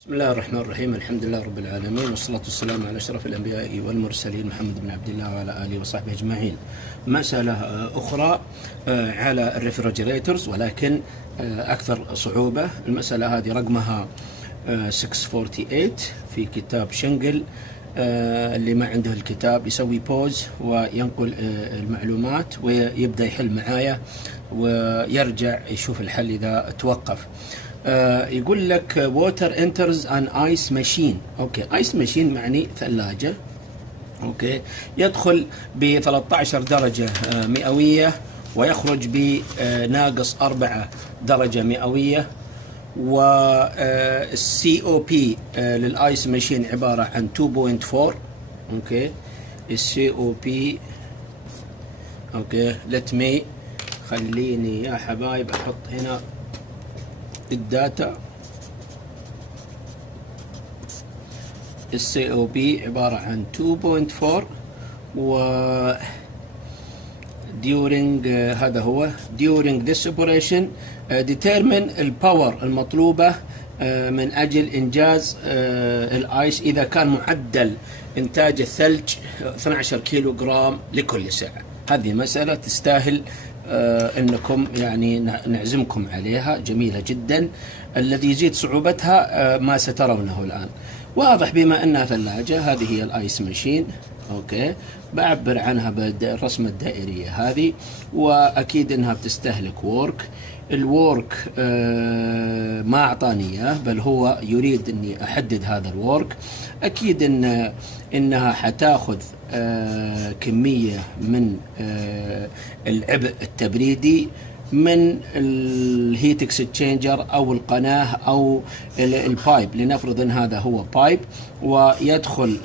بسم الله الرحمن الرحيم. الحمد لله رب العالمين، والصلاة والسلام على أشرف الأنبياء والمرسلين محمد بن عبد الله وعلى آله وصحبه أجمعين. مسألة أخرى على الريفرجريتورز ولكن أكثر صعوبة. المسألة هذه رقمها 648 في كتاب شنقل. اللي ما عنده الكتاب يسوي بوز وينقل المعلومات ويبدأ يحل معايا ويرجع يشوف الحل إذا توقف. يقول لك water enters an ice machine. اوكي، ice machine معني ثلاجة. اوكي، يدخل ب 13 درجة مئوية ويخرج بناقص 4 درجة مئوية. والسي او بي للايس ماشين عبارة عن 2.4. اوكي، السي او بي اوكي let me خليني يا حبايب احط هنا الداتا. السي او بي عبارة عن 2.4 و during هذا هو during this operation determine الباور المطلوبة من أجل إنجاز الآيس إذا كان معدل إنتاج الثلج 12 كيلو جرام لكل ساعة. هذه مسألة تستاهل انكم يعني نعزمكم عليها، جميلة جدا. الذي يزيد صعوبتها ما سترونه الآن. واضح بما انها ثلاجة، هذه هي الايس ماشين. اوكي، بعبر عنها بالرسمة الدائرية هذه، واكيد انها بتستهلك وورك. الوورك ما اعطاني اياه، بل هو يريد اني احدد هذا الوورك. اكيد انها حتاخذ كمية من العبء التبريدي من الهيت اكسشينجر او القناة او البايب. لنفرض ان هذا هو بايب ويدخل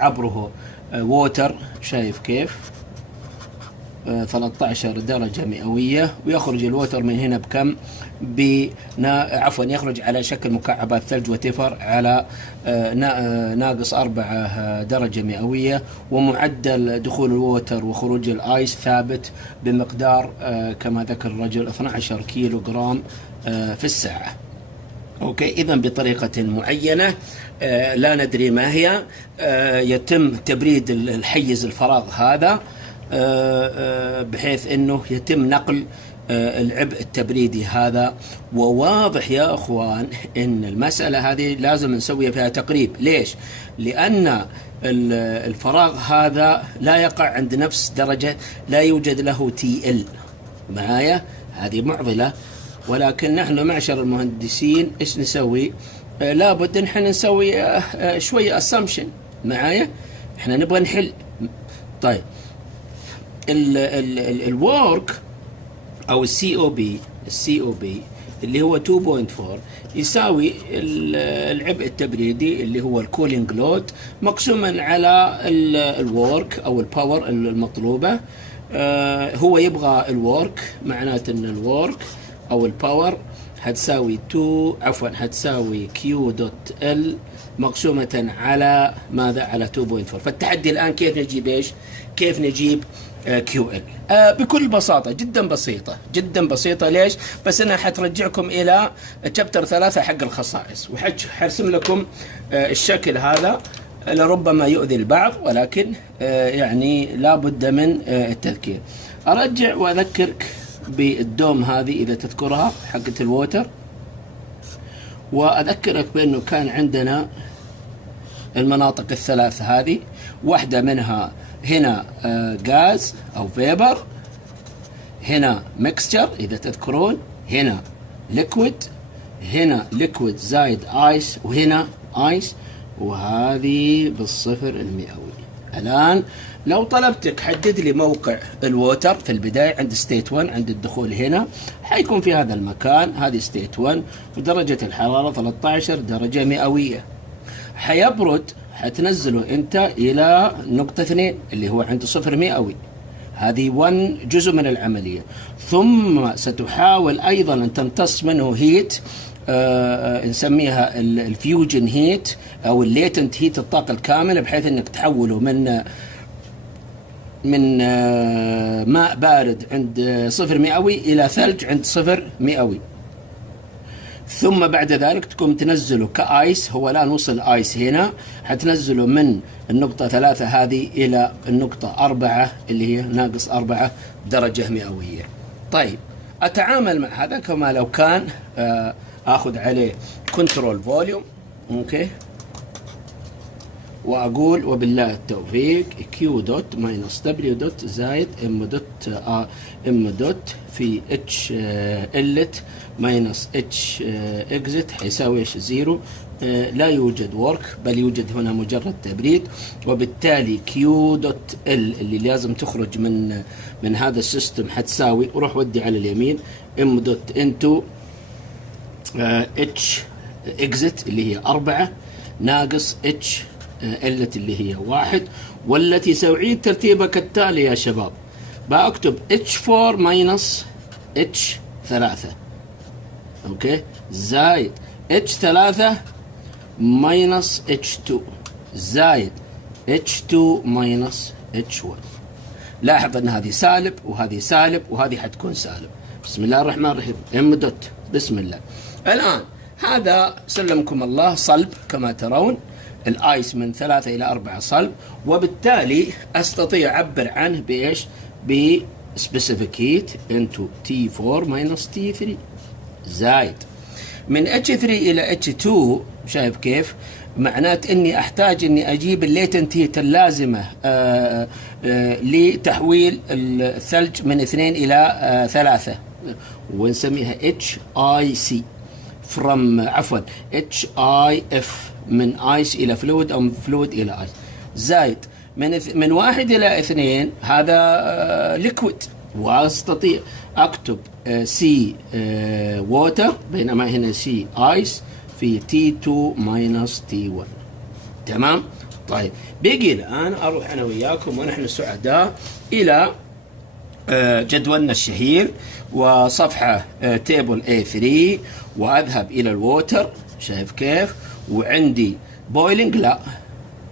عبره ووتر، شايف كيف 13 درجة مئوية، ويخرج الووتر من هنا بكم؟ يخرج على شكل مكعبات ثلج وتفر على ناقص 4 درجة مئوية. ومعدل دخول الووتر وخروج الآيس ثابت بمقدار كما ذكر الرجل 12 كيلو جرام في الساعة. أوكي، إذن بطريقة معينة لا ندري ما هي يتم تبريد الحيز الفراغ هذا بحيث أنه يتم نقل العبء التبريدي هذا. وواضح يا أخوان أن المسألة هذه لازم نسوي فيها تقريب. ليش؟ لأن الفراغ هذا لا يقع عند نفس درجة، لا يوجد له تي ال معايا. هذه معضلة، ولكن نحن معشر المهندسين إيش نسوي؟ لابد نحن نسوي شوية assumption معايا. احنا نبغى نحل. طيب، الورك او السي او بي اللي هو 2.4 يساوي العبء التبريدي اللي هو الكولينج لود مقسوما على الورك او الباور المطلوبة. هو يبغى الورك، معناته ان الورك او الباور هتساوي هتساوي كيو دوت ال مقسومة على ماذا؟ على 2.4. فالتحدي الآن كيف نجيب ايش؟ كيف نجيب كيو ال؟ بكل بساطة، جدا بسيطة. ليش؟ بس أنا حترجعكم إلى شابتر 3 حق الخصائص، وحرسم لكم الشكل هذا لربما يؤذي البعض، ولكن يعني لا بد من التذكير. أرجع وأذكرك بالدوم هذه إذا تذكرها حقة الووتر، وأذكرك بأنه كان عندنا المناطق الثلاث هذه، واحدة منها هنا غاز أو فيبر، هنا ميكستشر إذا تذكرون، هنا ليكويد، هنا ليكويد زايد آيس، وهنا آيس، وهذه بالصفر المئوي. الآن لو طلبتك حدد لي موقع الووتر في البداية عند ستيت 1، عند الدخول هنا حيكون في هذا المكان، هذه ستيت 1، ودرجة الحرارة 13 درجة مئوية. حيبرد، حتنزله انت الى نقطة 2 اللي هو عند صفر مئوي. هذه 1 جزء من العملية. ثم ستحاول ايضا ان تمتص منه هيت، نسميها الفيوجن هيت او الليتنت هيت، الطاقة الكاملة، بحيث انك تحوله من ماء بارد عند صفر مئوي الى ثلج عند صفر مئوي. ثم بعد ذلك تقوم تنزله كآيس. هو الآن وصل آيس هنا، حتنزله من النقطة 3 هذه إلى النقطة 4 اللي هي ناقص 4 درجة مئوية. طيب أتعامل مع هذا كما لو كان أخذ عليه كنترول فوليوم، أوكي، وأقول وبالله التوفيق Q دوت ماينس W دوت زائد M دوت في H إلت ماينس H إكزت حيساوي إيش؟ 0. لا يوجد ورك، بل يوجد هنا مجرد تبريد، وبالتالي Q دوت L اللي لازم تخرج من هذا السيستم حتساوي، وروح ودي على اليمين M دوت انتو H إكزت اللي هي 4 ناقص H إلت اللي هي 1، والتي سأعيد ترتيبها كالتالي يا شباب. بأكتب H4 ماينس H3 أوكي زائد H3 ماينس H2 زائد H2 ماينس H1. لاحظ أن هذه سالب وهذه سالب وهذه حتكون سالب. بسم الله الرحمن الرحيم. M دوت بسم الله. الآن هذا سلمكم الله صلب كما ترون، الآيس من 3 إلى 4 صلب، وبالتالي أستطيع أعبر عنه بإيش؟ بسبيسيفيك هيت into T4 minus T3 زائد من H3 إلى H2. شايف كيف؟ معنات إني أحتاج إني أجيب الليتنت هيت اللازمة لتحويل الثلج من 2 إلى 3 ونسميها HIC from HIF من ايس الى فلويد او من فلويد الى ايس، زائد من 1 الى 2 هذا ليكويد، واستطيع اكتب سي ووتر بينما هنا سي ايس في T2 ماينس T1. تمام. طيب بيجي الان اروح انا وياكم ونحن سعداء الى جدولنا الشهير وصفحة تيبل A3، وأذهب إلى الووتر. شايف كيف؟ وعندي بويلينج، لا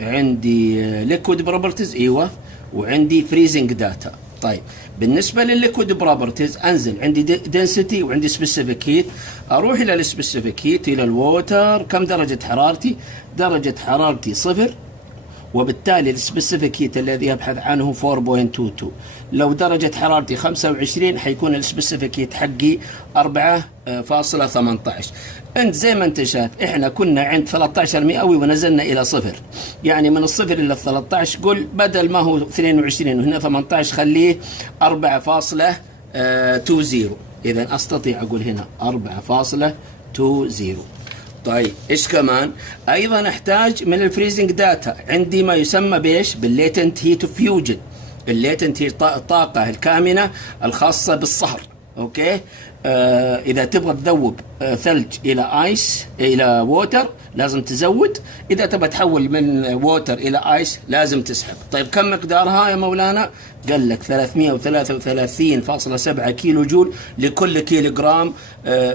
عندي ليكويد بروبرتيز، ايوه، وعندي فريزنج داتا. طيب بالنسبه للليكويد بروبرتيز انزل عندي دنسيتي وعندي سبيسيفيك هيت. اروح الى السبيسيفيك هيت الى الووتر. كم درجه حرارتي؟ درجه حرارتي 0، وبالتالي السبيسيفيك هيت الذي ابحث عنه 4.22. لو درجة حرارتي 25 حيكون السبيسيفيك هيت حقي 4.18. انت زي ما انت شايف احنا كنا عند 13 مئوي ونزلنا الى 0، يعني من الصفر الى 13 قل بدل ما هو 22 وهنا 18 خليه 4.20. اذا استطيع اقول هنا 4.20. طيب ايش كمان؟ ايضا احتاج من الفريزنج داتا. عندي ما يسمى بايش؟ بالليتنت هيت فيوجن. الليتنت هي الطاقه الكامنه الخاصه بالصهر. اوكي. اذا تبغى تذوب ثلج الى ايس الى ووتر لازم تزود، اذا تبغى تحول من ووتر الى ايس لازم تسحب. طيب كم مقدارها يا مولانا؟ قال لك 333.7 كيلو جول لكل كيلو جرام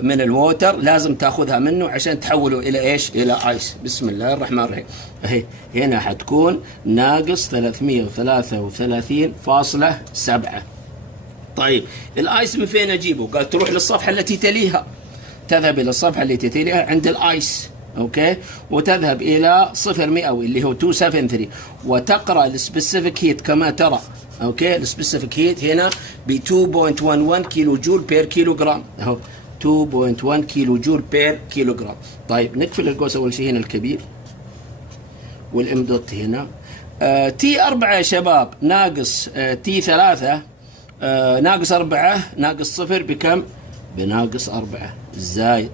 من الووتر لازم تاخذها منه عشان تحوله الى ايش؟ الى ايس. بسم الله الرحمن الرحيم. اهي هنا حتكون ناقص 333.7. طيب الايس من فين اجيبه؟ قال تروح للصفحه التي تليها. تذهب الى الصفحه التي تليها عند الايس، اوكي، وتذهب الى 0 مئوي اللي هو 273 وتقرا السبيسيفيك هيت كما ترى. اوكي. السبيسيفيك هيت هنا ب 2.11 كيلو جول بير كيلو جرام، اهو 2.1 كيلو جول بير كيلو جرام. طيب نقفل القوس اول شيء هنا الكبير والام دوت هنا. تي 4 يا شباب ناقص تي 3 ناقص 4 ناقص 0 بكم؟ بناقص 4 زايد.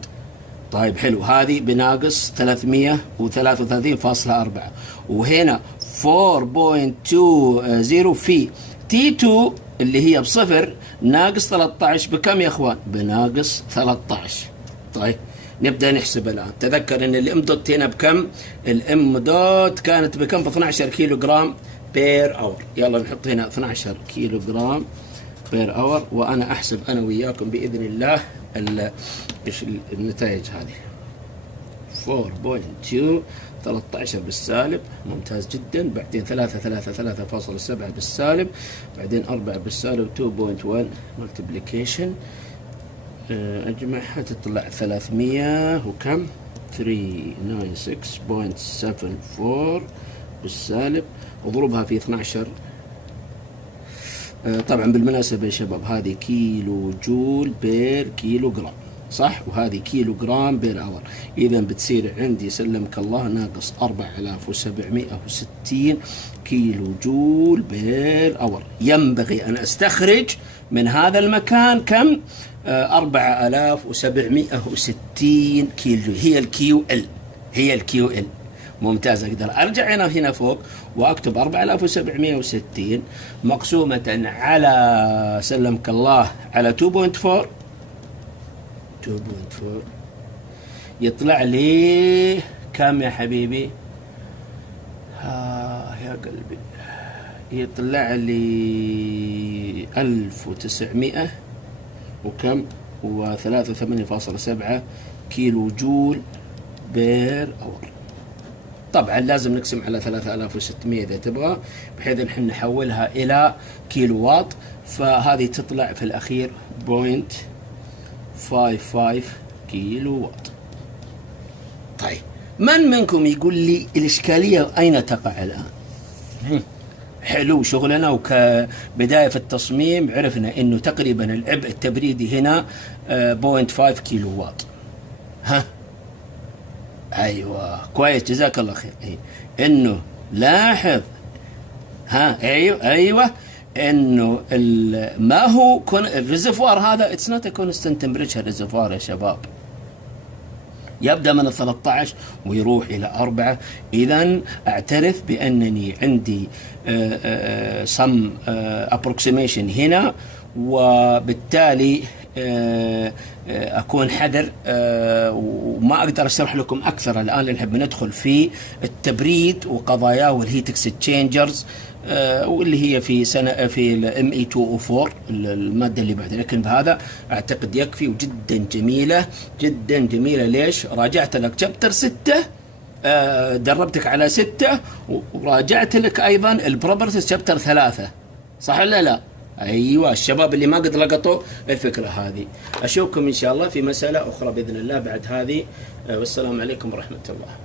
طيب حلو، هذه بناقص 333.4 وهنا 4.20 في T2 اللي هي بصفر ناقص 13 بكم يا اخوان؟ بناقص 13. طيب نبدأ نحسب الآن. تذكر ان الام دوت هنا بكم؟ الام دوت كانت بكم؟ ب 12 كيلو جرام بير اور. يلا نحط هنا 12 كيلو جرام بير اور، وانا احسب انا وياكم باذن الله ايش النتائج هذه. 4.2 13 بالسالب، ممتاز جدا. بعدين 3.7 بالسالب، بعدين 4 بالسالب 2.1 ملتبليكيشن أجمعها تطلع 300 وكم 396.74 بالسالب، واضربها في 12. طبعا بالمناسبة يا شباب هذه كيلو جول بير كيلو جرام، صح؟ وهذه كيلو جرام بير اور. إذا بتصير عندي سلمك الله ناقص 4760 كيلو جول بير اور. ينبغي أن أستخرج من هذا المكان كم؟ 4760 كيلو، هي الكيو ال، هي الكيو ال. ممتاز. أقدر أرجع هنا فوق وأكتب 4760 مقسومة على سلمك الله على 2.4 يطلع لي كم يا حبيبي؟ يا قلبي، يطلع لي 1900 وكم و83.7 كيلو جول بير اور. طبعا لازم نقسم على 3600 إذا تبغى، بحيث نحن نحولها إلى كيلو واط، فهذه تطلع في الأخير 0.55 كيلو واط. طيب من منكم يقول لي الإشكالية أين تقع الآن؟ حلو شغلنا، وكبداية في التصميم عرفنا إنه تقريبا العبء التبريدي هنا 0.5 كيلو واط. أيوة كويس، جزاك الله خير. إنه لاحظ أيوة إنه ما هو الريزرفوار هذا it's not a constant temperature ريزرفوار يا شباب، يبدأ من 13 ويروح إلى 4. إذن أعترف بأنني عندي some approximation هنا، وبالتالي أكون حذر، وما أقدر أشرح لكم أكثر الآن لأن نحب ندخل في التبريد وقضاياه والهيت اكسشينجرز، واللي هي في الام اي 204 المادة اللي بعدها. لكن بهذا أعتقد يكفي، وجدا جميلة جدا جميلة. ليش؟ راجعت لك شابتر 6، دربتك على 6، وراجعت لك أيضا البروبرتيز شابتر 3، صح ولا لا؟ أيوة الشباب اللي ما قد لقطوا الفكرة هذه. أشوفكم إن شاء الله في مسألة أخرى بإذن الله بعد هذه، والسلام عليكم ورحمة الله.